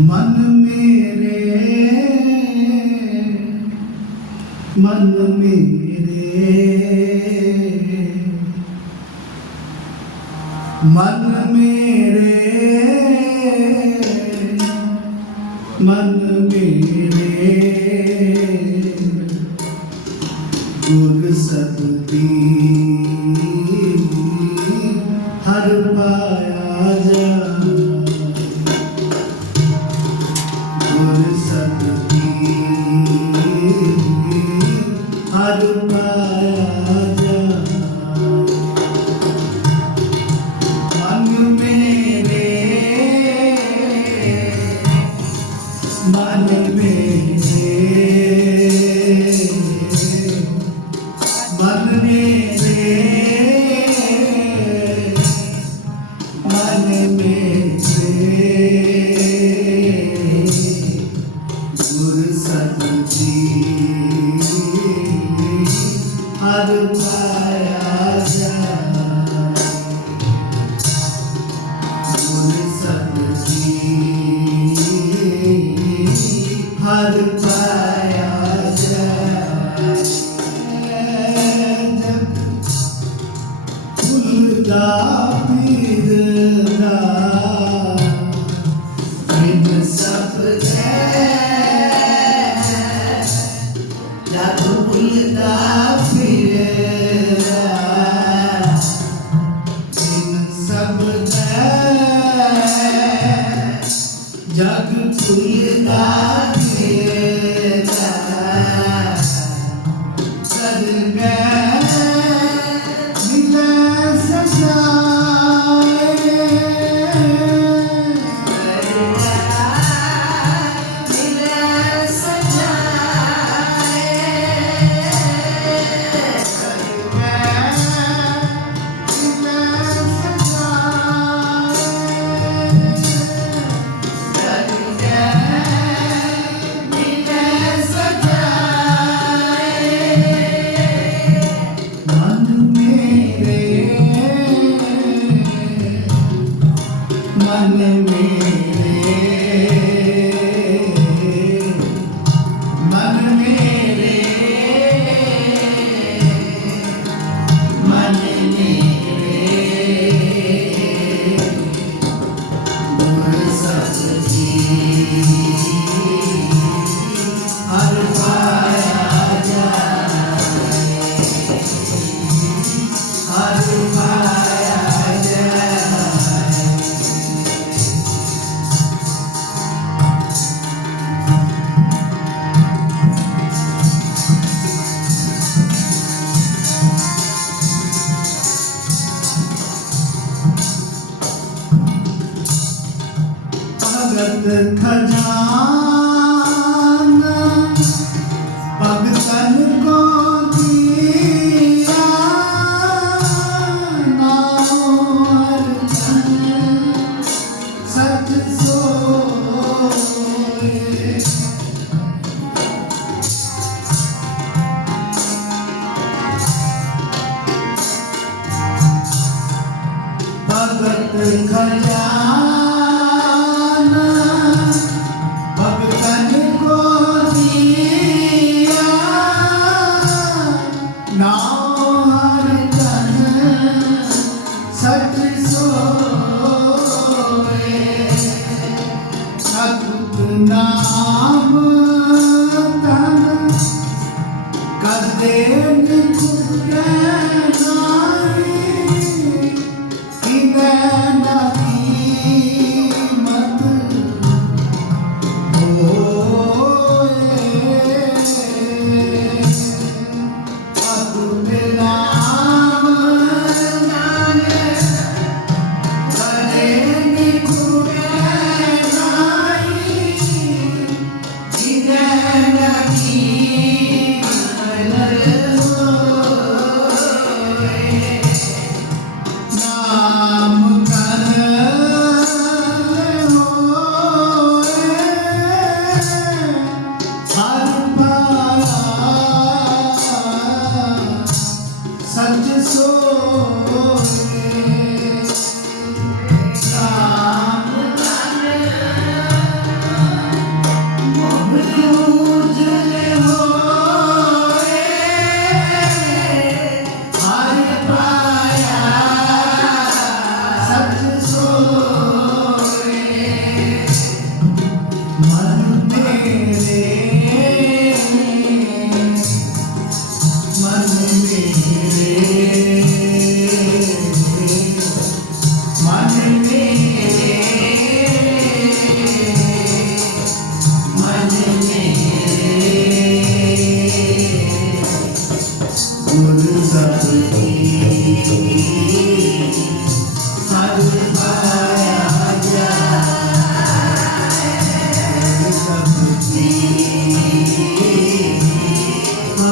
ਮਨ ਮੇਰੇ ਮਨ ਮੇਰੇ। ਹਰ जग कोई Cadê-me com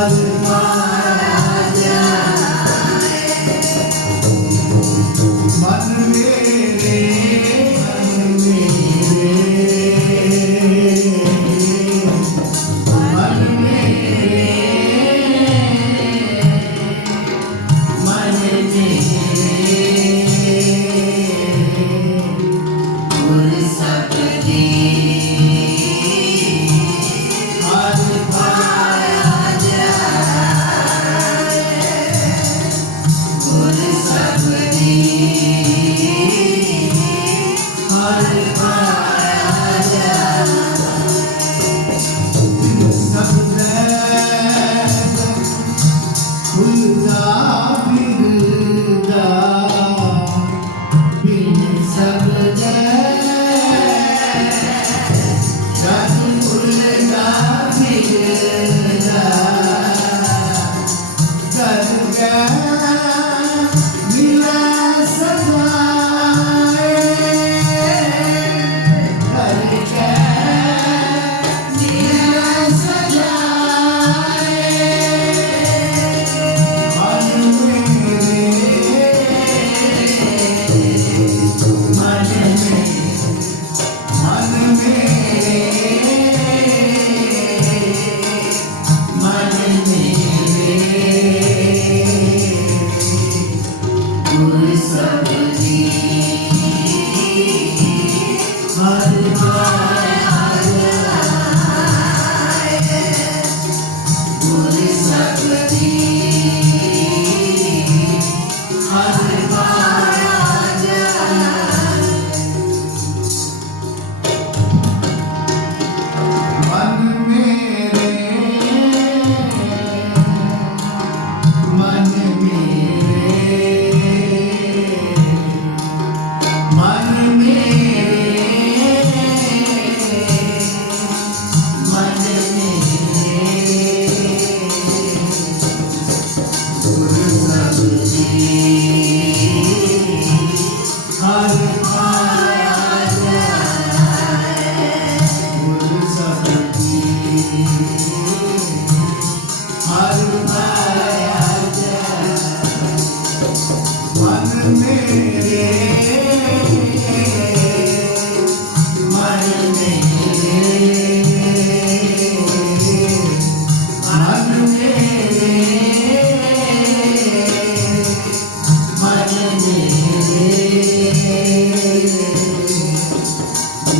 was mine.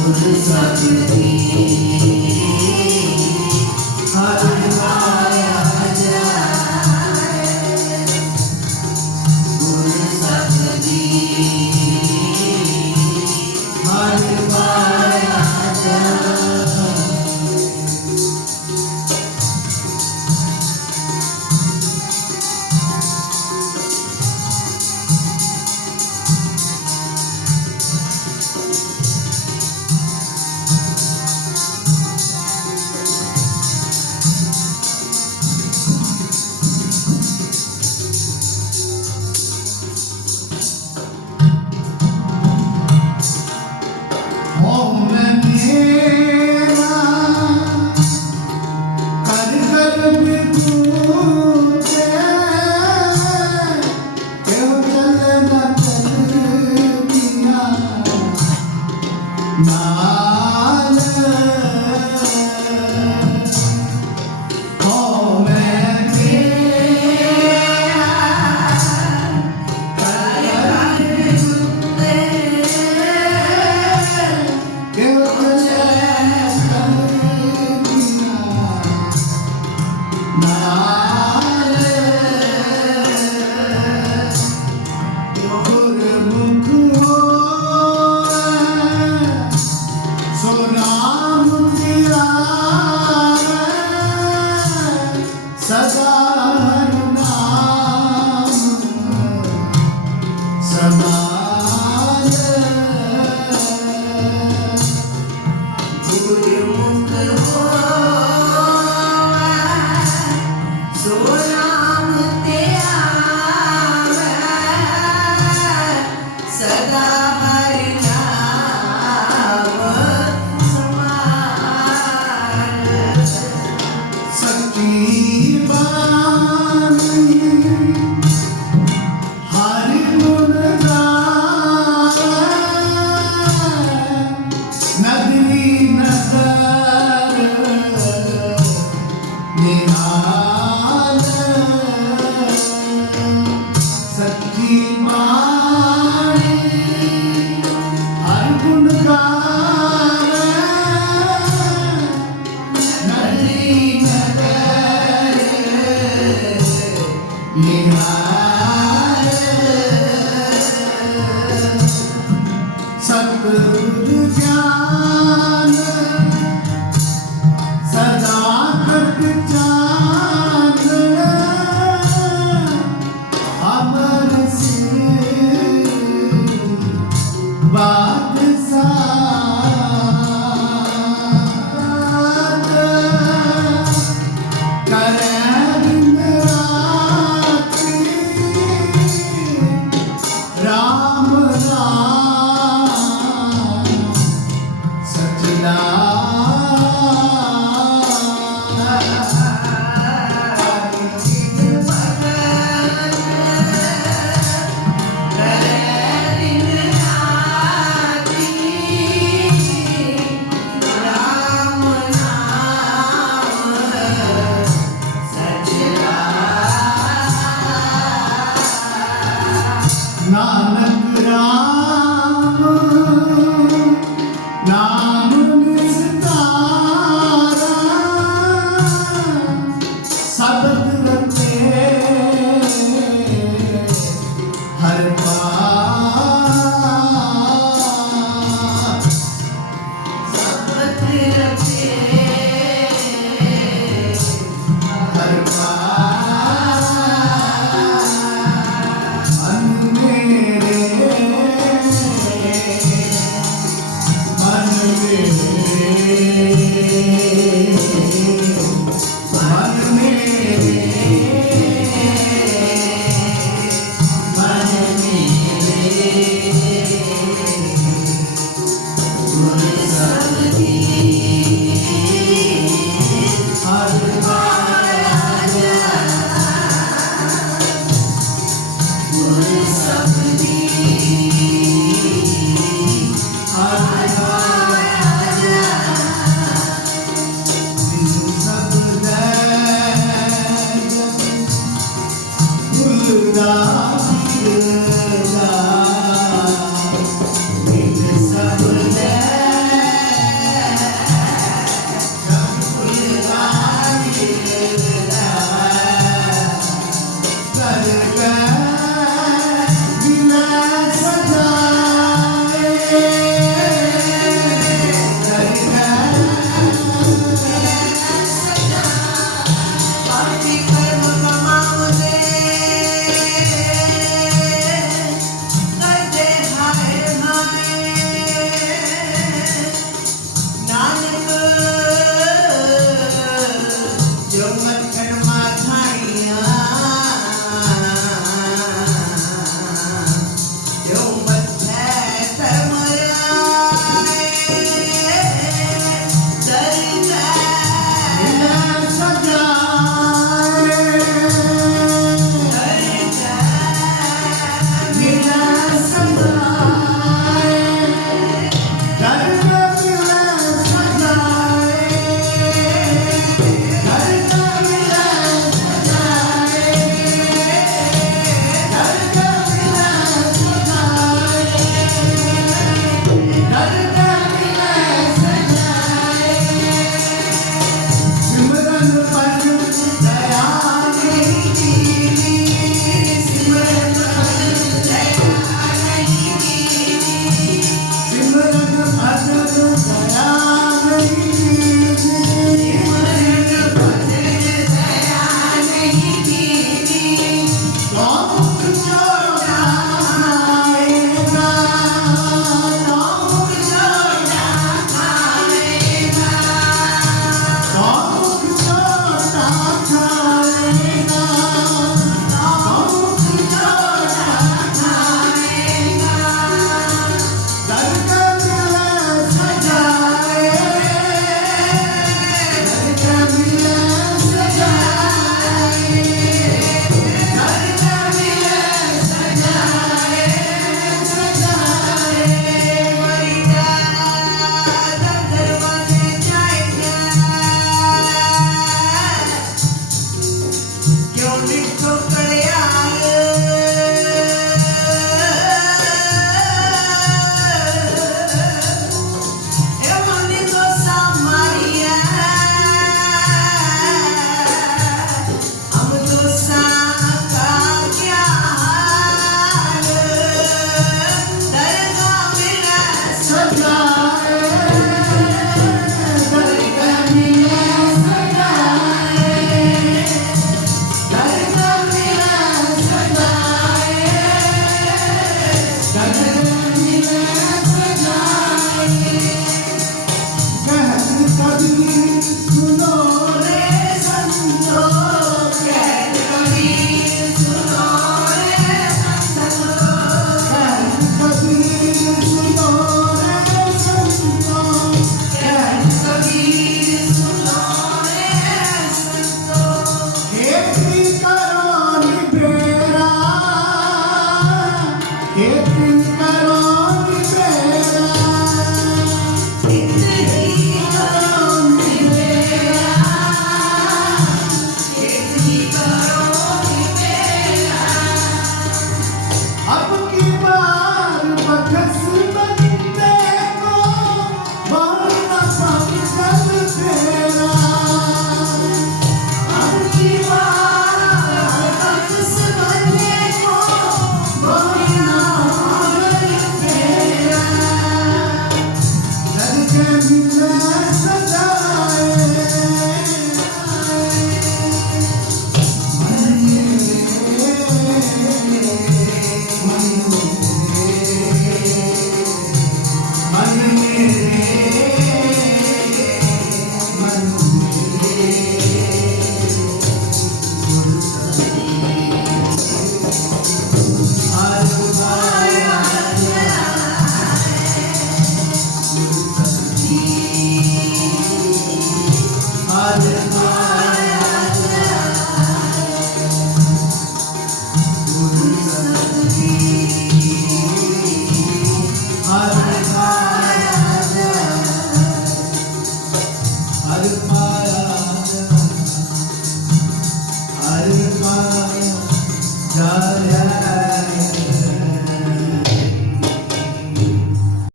Just desire to be? the Bye.